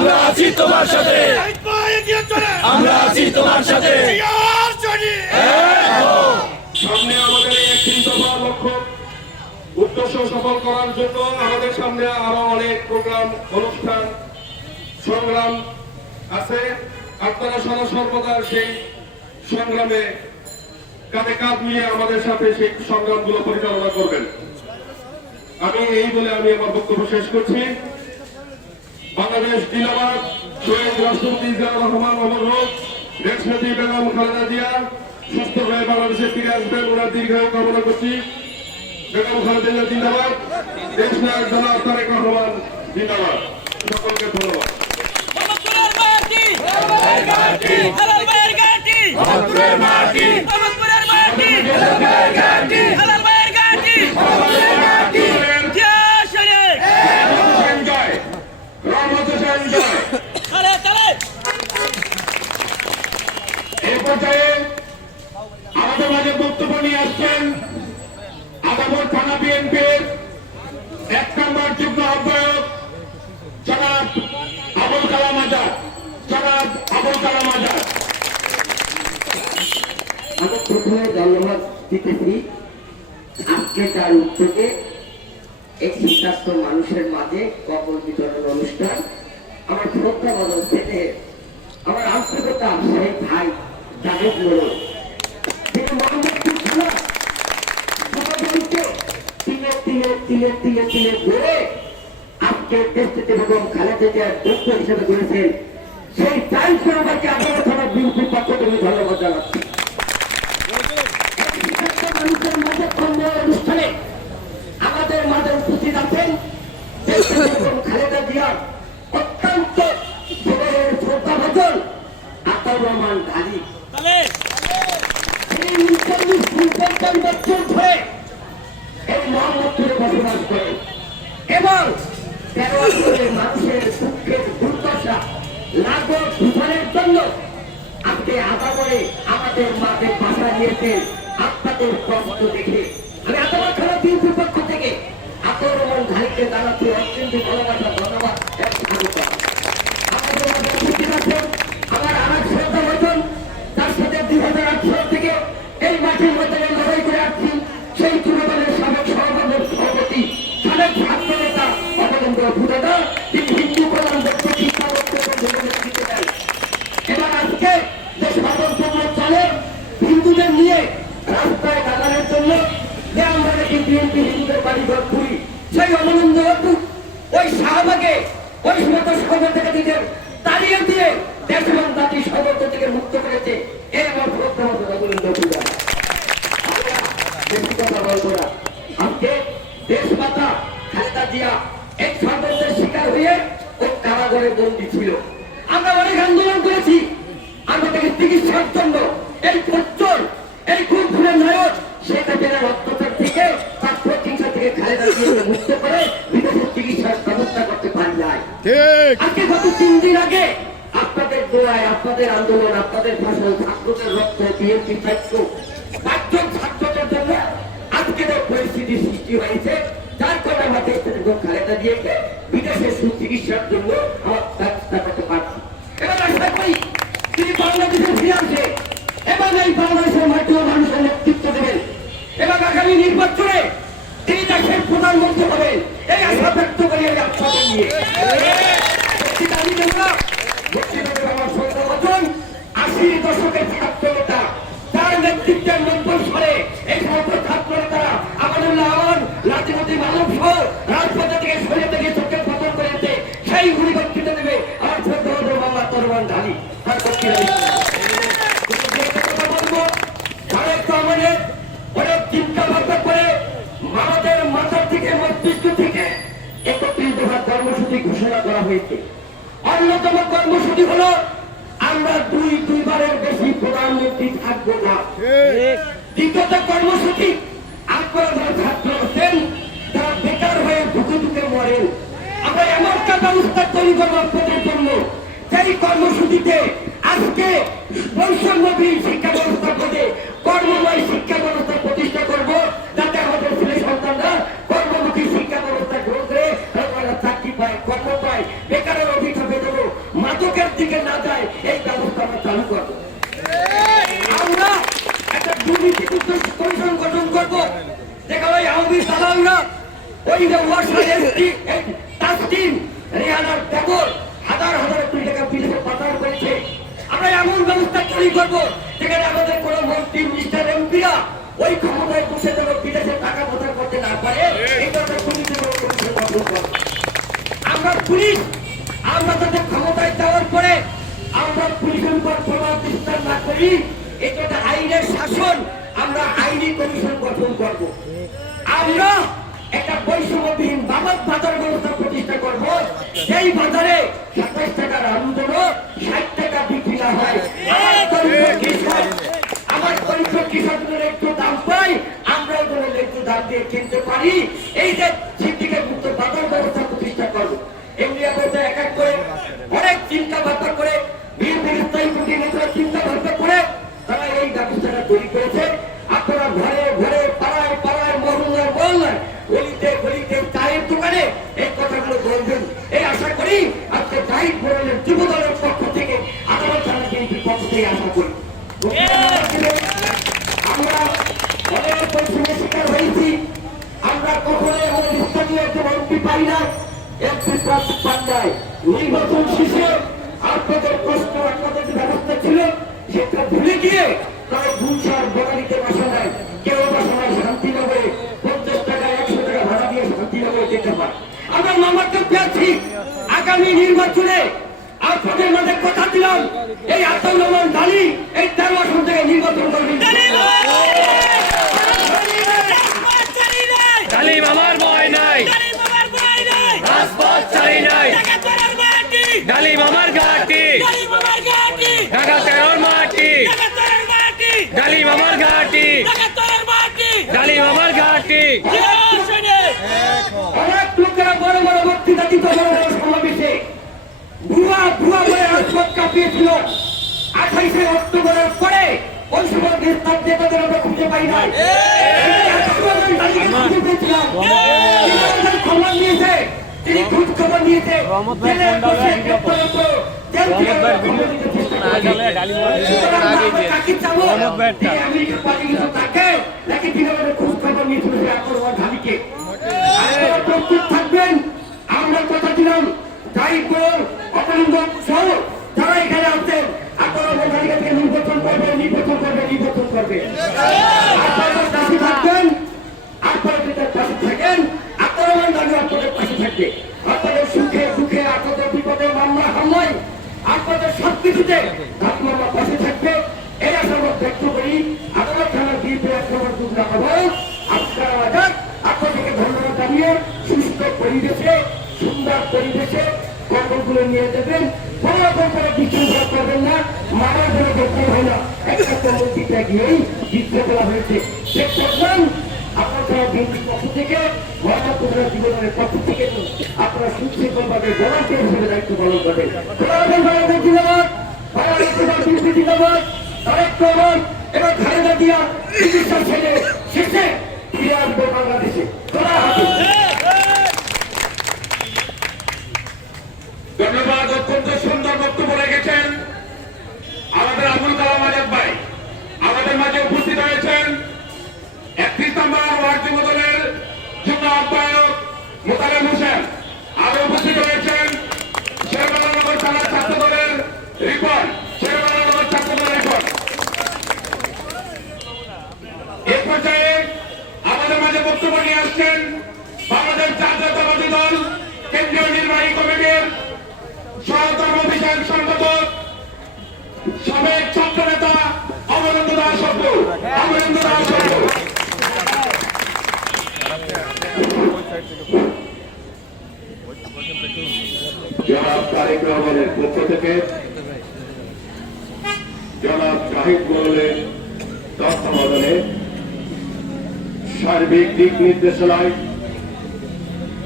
আমরা আছি তোমার সাথে, আমরা আছি তোমার সাথে। সামনে আমাদের এই 31 দফা লক্ষ্য উদ্দেশ্য সফল করার জন্য আমাদের সামনে আরো অনেক প্রোগ্রাম, অনুষ্ঠান, সংগ্রাম আছে। আপনারা সর্বদা সেই সংগ্রামে কাঁধে কাঁধ মিলিয়ে আমাদের সাথে সেই সংগ্রামগুলো পরিচালনা করবেন। আমি এই বলে আমি আমার বক্তব্য শেষ করছি। বাংলাদেশ জিন্দাবাদ। শহীদ রাষ্ট্রপতি জিয়াউর রহমান অমর হোক। দেশনেত্রী বেগম খালেদা জিয়া সুস্থ হয়ে বাংলাদেশে ফিরে আসবেন, ওনার দীর্ঘায়ু কামনা করছি। বেগম খালেদা জিয়া জিন্দাবাদ। দেশ নায়ক জনাব তারেক রহমান জিন্দাবাদ। সকলকে ধন্যবাদ। এই পর্যায়ে আমাদের মাঝে বক্তব্য নিয়ে আসছেন আদাবর থানা বিএনপির 1 নম্বর যুগ্ম আহ্বায়ক জনাব আবুল কালাম আজাদ। জনাব আবুল কালাম আজাদ। আমি প্রথমে ধন্যবাদ দিতেছি আজকে তার উদ্যোগে এই শীতার্থ মানুষের মাঝে কবল বিতরণ অনুষ্ঠান। আমার শ্রদ্ধা বদল থেকে আমার আন্তরিকতা সেই ভাই জাভেদ মোড়ল, তিনি মোহাম্মদপুর ছিল যুবদলকে তিলে তিলে তিলে তিলে তিলে ধরে আজকে দেশটিতে বেগম খালেদা জিয়ার দক্ষ হিসেবে করেছেন। সেই চাই সরকারকে আপনারা থানা বিএনপির পক্ষ থেকে ধন্যবাদ জানাচ্ছি। মানুষের মাঝে অনুষ্ঠানে আমাদের মাঝে উপস্থিত আছেন খালেদা জিয়ার অত্যন্ত শ্রদ্ধাভাজন আতাউর রহমান ঢালি। তিনি 45 বছর ধরে এই মোহাম্মদপুরে বসবাস করেন এবং 13 বছরের মানুষের দুঃখের দুর্দশা লাঘব বিধানের জন্য আজকে আদাবরে আমাদের মাঝে বাসা নিয়েছেন। আপনাদের কষ্ট দেখে আমি আদালত থানা বিএনপির পক্ষ থেকে আতাউর রহমান ঢালিকে জানাচ্ছি অত্যন্ত ভালোবাসা, ধন্যবাদ। আমাদের মাঝে উপস্থিত আছেন আমার আরেক শ্রদ্ধা বচন, তার সাথে 2008 সাল থেকে এই মাঠের মধ্যে লড়াই করে আসছি সেই যুবদলের সাবেক সভাপতি সাবেক ছাত্র নেতা অবলেন্দ্র ভূদাদা, তিনি হিন্দু প্রধান ব্যক্তি শিক্ষা দিতে দেন। এবার আজকে যে স্বাধীনতা চলে হিন্দুদের নিয়ে রাস্তায় দাঁড়ানোর জন্য যে আমরা নাকি বিএনপি হিন্দুদের বাড়ি ঘর ঘুরি, সেই অবলম্ব ওই শাহবাগে ওই সমস্ত সহযোগিতাদের তাড়িয়ে দিয়ে দেশ এবং জাতি সর্বত্র থেকে মুক্ত করেছে। এই আমার শ্রদ্ধা অবলম্ব পূজা বেশি কথা বলবো না। আজকে দেশ মাতা খালেদা জিয়া এই ষড়যন্ত্রের শিকার হয়ে ও কারাগারে বন্দী ছিল। আমরা অনেক আন্দোলন করেছি আমাদের চিকিৎসার জন্য। এই প্রচুর এই খুন খুনের নায়ক শেখ হাসিনার অত্যাচার থেকে তার প্রতিহিংসা থেকে খালেদা জিয়াকে মুক্ত করে বিদেশের চিকিৎসার ব্যবস্থা করতে পারি নাই। আজকে গত 3 দিন আগে আপনাদের দোয়ায়, আপনাদের আন্দোলন, আপনাদের ভাষণ, ছাত্রদের রক্ত, বিএনপি ছাত্র 5 জন ছাত্রদের জন্য আজকের পরিস্থিতি সৃষ্টি হয়েছে, যার কারণে আমাদের খালেদা জিয়াকে বিদেশের সুচিকিৎসার জন্য আমার ব্যবস্থা করতে পারছি। এবার আশা করি তিনি বাংলাদেশে ফিরে আসে এবং এই বাংলাদেশের মাধ্যমে মানুষের নেতৃত্ব দেবেন এবং আগামী নির্বাচনে তিনি দেশের প্রধানমন্ত্রী হবেন এই আশা ব্যক্ত করি আমি আপনাদের নিয়ে। আমার শ্রদ্ধা বচন 80 দশকের ছাত্র নেতা, তার নেতৃত্বে 90 সালে এই সমস্ত ছাত্র নেতারা আমাদের লালন রাজনীতি মানব সহ রাজপথে থেকে সরিয়ে থেকে চোখে পতন করেছে। সেই গুলি বক্তৃতা দেবে আমার শ্রদ্ধা বচন বাংলা তরবান ঢালি তার বক্তৃতা বলবো। তারেক রহমানের অনেক চিন্তা ভাবনা করে আমাদের মাথা থেকে মস্তিষ্ক থেকে 31 দফা কর্মসূচি ঘোষণা করা হয়েছে। অন্যতম কর্মসূচি হলো আমরা দুইবারের বেশি প্রধানমন্ত্রী থাকবো না। দ্বিতীয়ত কর্মসূচি আপনারা যারা ছাত্র আছেন তারা বেকার হয়ে ধুকে ধুকে মরেন, আমরা এমন একটা ব্যবস্থা তৈরি করবো আপনাদের জন্য সেই কর্মসূচিতে আজকে বৈষম্যবিহীন শিক্ষা ব্যবস্থা করে কর্মময় শিক্ষা ব্যবস্থা প্রতিষ্ঠা করবো, যাতে আমাদের ছেলে সন্তানরা কর্মমুখী শিক্ষা ব্যবস্থা গ্রহণ করে চাকরি পায়, কর্ম পায়, বেকারের অভিশাপে দেবো দিকে না যায় এই ব্যবস্থা আমরা চালু করবো। আমরা একটা দুর্নীতি কমিশন গঠন করবো, যেখানে ওই আওয়ামী দালালরা ওই যে ওয়াসার এসপি তাসকিন রেহানার দেবর হাজার হাজার কোটি টাকা বিদেশে পাচার করেছে। আমরা এমন ব্যবস্থা তৈরি করবো যেখানে আমাদের কোন মন্ত্রী মিনিস্টার এমপিরা ওই ক্ষমতায় বসে যেন বিদেশে টাকা পাচার করতে না পারে। আমরা পুলিশ, আমরা তাদের ক্ষমতায় যাওয়ার পরে আমরা পুলিশের উপর প্রভাব বিস্তার না করি, এটা একটা আইনের শাসন, আমরা আইনি কমিশন গঠন করব। আমরা একটা বৈষম্যবিহীন বাজার ব্যবস্থা প্রতিষ্ঠা করব, সেই বাজারে 27 টাকার আমদানি 60 টাকা বিক্রি না হয়। আমার দরিদ্র কৃষকদের একটু দাম পাই, আমরাও যেন একটু দাম দিয়ে কিনতে পারি। এই যে সিন্ডিকেট মুক্ত বাজার ব্যবস্থা প্রতিষ্ঠা করবো। এমনি বলতে এক এক করে অনেক চিন্তা ভাবনা করে স্থায়ী কমিটি নেতারা চিন্তা ভাবনা করে তারা এই ব্যবস্থাটা তৈরি করেছে। আপনারা ঘরে ঘরে পাড়ায় পাড়ায় মহল্লায় মহল্লায় গলিতে গলিতে চায়ের দোকানে এই কথাগুলো বলবেন, এই আশা করি আজকে জাহিদ মোড়লের যুব দলের পক্ষ থেকে আদালত থানা বিএনপির পক্ষ থেকে আশা করি। আমরা অনেক পরিশ্রমের শিকার হয়েছি, আমরা কখনোই আমাদের স্থানীয় একজন এমপি পাই না, এমপি প্রার্থী পান নাই। নির্বাচন শেষে আপনাদের কষ্ট, আপনাদের যে ব্যবস্থা ছিল সেটা ভুলে গিয়ে তারা গুলশান বগানিতে বাসা নেয়, কেউ বাসা নেয় শান্তিনগরে 50 টাকা 100 টাকা ভাড়া দিয়ে শান্তিনগরে যেতে পারে। আমরা মামাকে পেয়েছি আগামী নির্বাচনে আপনাদের মাঝে কথা দিলাম, এই আতাউর রহমান ডালি এই 13 আসন থেকে নির্বাচন করবেন। ডালিম আমার ভয় নাই, রাজপথ চাই নাই, ডালিম আমার ঘাটি, ঢাকা 13 মাটি, ডালিম আমার ঘাটি, ডালিম আমার ঘাটি। অনেক লোকেরা বড় বড় বক্তৃতা দিত, বড় বড় সমাবেশে ভুয়া ভুয়া বলে রাজপথ কাঁপিয়েছিল। 28শে অক্টোবরের পরে ওই সময় গ্রেফতার যে তাদের আমরা খুঁজে পাই নাই। খবর নিয়েছে, তিনি খোঁজ খবর নিয়েছে, থাকবেন। আমরা কথা দিলাম জাহিদপুর অপরাধ সহ যারা এখানে আছেন আপনারা থেকে নির্বাচন করবে, নির্বাচন করবে, নির্বাচন করবে। আপনারা পাশে থাকবেন, আপনারা যদি পাশে থাকেন আপনারা আপনাদের পাশে থাকবে। আপনাদের সুখে দুঃখে, আপনাদের বিপদে, মামলা হামলায়, আপনাদের সবকিছুতে আপনারা পাশে থাকবে। এই আশা ব্যক্ত করি। আদালত থানার বিরুদ্ধে আক্রমণ দুর্গা আবার আপনারা আজাদ আপনাদেরকে ধন্যবাদ জানিয়ে সুস্থ পরিবেশে, সুন্দর পরিবেশে কর্মগুলো নিয়ে দেবেন। কোনো রকম করে বিশৃঙ্খলা করবেন না, মারার কোনো দরকার হয় না। একটা কমিটিতে গিয়েই বিশৃঙ্খলা হয়েছে দেখবেন। আপনারা বিএনপির পক্ষ থেকে, মহাত্মা জীবনের পক্ষ থেকে আপনারা সুশৃঙ্খলভাবে ভলান্টিয়ার হিসেবে দায়িত্ব পালন করবেন। এবার খালেদা জিয়া চিকিৎসা ছেড়ে শেষে ফিরে আসবে বাংলাদেশে। ধন্যবাদ। অত্যন্ত সুন্দর বক্তব্য রেখেছেন আমাদের আবুল কালাম আজাদ ভাই। আমাদের মাঝে উপস্থিত হয়েছেন 31 নম্বর ওয়ার্ড যুব দলের যুগ্ম আহ্বায়ক মোতালেব হোসেন। আরো উপস্থিত হয়েছেন শেরবাংলানগর থানার ছাত্র দলের রিপন, শেরবাংলানগর ছাত্র দলের রিপন। এই পর্যায়ে আমাদের মাঝে বক্তব্য নিয়ে আসছেন বাংলাদেশ জাতীয়তাবাদী দল কেন্দ্রীয় নির্বাহী কমিটির সহকর্ম বিষয়ক সম্পাদক সাবেক ছাত্র নেতা অমরেন্দ্র দাস সব্বু। অমরেন্দ্র দাস সব্বু। জনাব তারেক রহমানের পক্ষ থেকে জনাব জাহিদ মোড়লের তত্ত্বাবধানে সার্বিক দিক নির্দেশনায়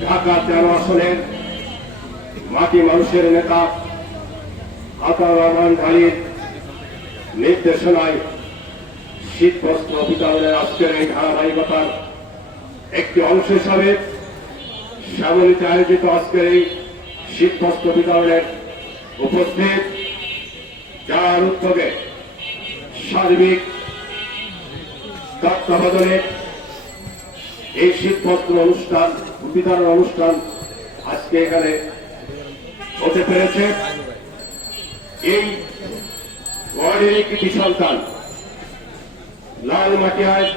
ঢাকা 13 আসনের মাটি মানুষের নেতা আতাউর রহমান ঢালির নির্দেশনায় শীতবস্ত্র বিতরণের আজকের এই ধারাবাহিকতার একটি অংশ হিসাবে শ্যামলীতে আয়োজিত আজকের এই শীতবস্ত্র বিতরণের উপস্থিত যার উদ্যোগে সার্বিক তত্ত্বাবধানে এই শীতবস্ত্র অনুষ্ঠান বিতরণ অনুষ্ঠান আজকে এখানে হতে পেরেছে। এই ওয়ার্ডের কৃতি সন্তান লালমাটিয়ায়